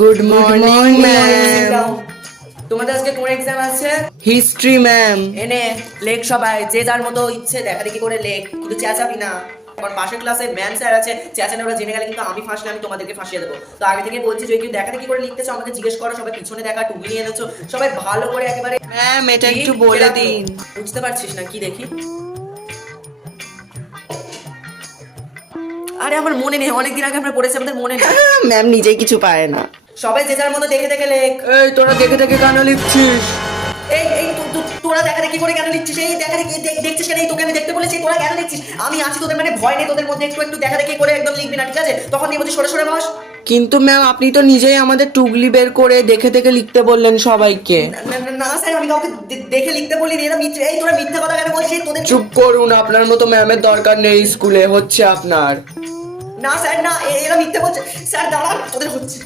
Good morning ma'am. তোমাদের আজকে কোন এক্সাম আছে? History ma'am. এনে লেখ সবাই, যে যার মতো ইচ্ছে দেখা দেখি করে লেখ, কিন্তু চেঁচাবি না। আমার পাশের ক্লাসে ম্যাম স্যার আছে, চেঁচানে ওরা জেনে গেলে কিন্তু আমি ফাঁসলে আমি তোমাদেরকে ফাঁসিয়ে দেবো। তো আগে থেকে বলছি, যদি কেউ দেখা দেখি করে লিখতেছো আমাকে জিজ্ঞেস করো। সবাই পিছনে দেখা, টুকলি নিয়ে এনেছো, সবাই ভালো করে একেবারে। ম্যাম এটা কি? একটু বলে কিরকম? দিন। বুঝতে পারছিস না? কি দেখি? আরে আমার মনে নেই, অনেকদিন আগে আমরা পড়েছি, আমাদের মনে নেই। ম্যাম নিজেই কিছু পারে না। সবাই যে যার মতো দেখে দেখে লেখ। এই তোরা দেখে দেখে কেন লিখছিস? এই তোরা দেখা দেখি করে কেন লিখছিস? এই দেখা দেখি দেখছিস কেন? এই তোকে আমি দেখতে বলেছি, তোরা কেন লিখছিস? আমি আছি তোদের, মানে ভয় নেই তোদের মধ্যে? একটু একটু দেখা দেখি করে একদম লিখবি না, ঠিক আছে? তখন দিয়ে বলছি সরে সরে বস। কিন্তু ম্যাম আপনি তো নিজেই আমাদের টুগলি বের করে দেখে দেখে লিখতে বললেন সবাইকে। না স্যার, আমি কাউকে দেখে লিখতে বলিনি। এরা মিথ্যে, এই তোরা মিথ্যে কথা কেন বলছিস? তোদের চুপ করুন, আপনার মতো ম্যামের দরকার নেই স্কুলে, হচ্ছে আপনার। না স্যার, না, এরা মিথ্যে বলছে। স্যার দাঁড়ান, তোদের হচ্ছে।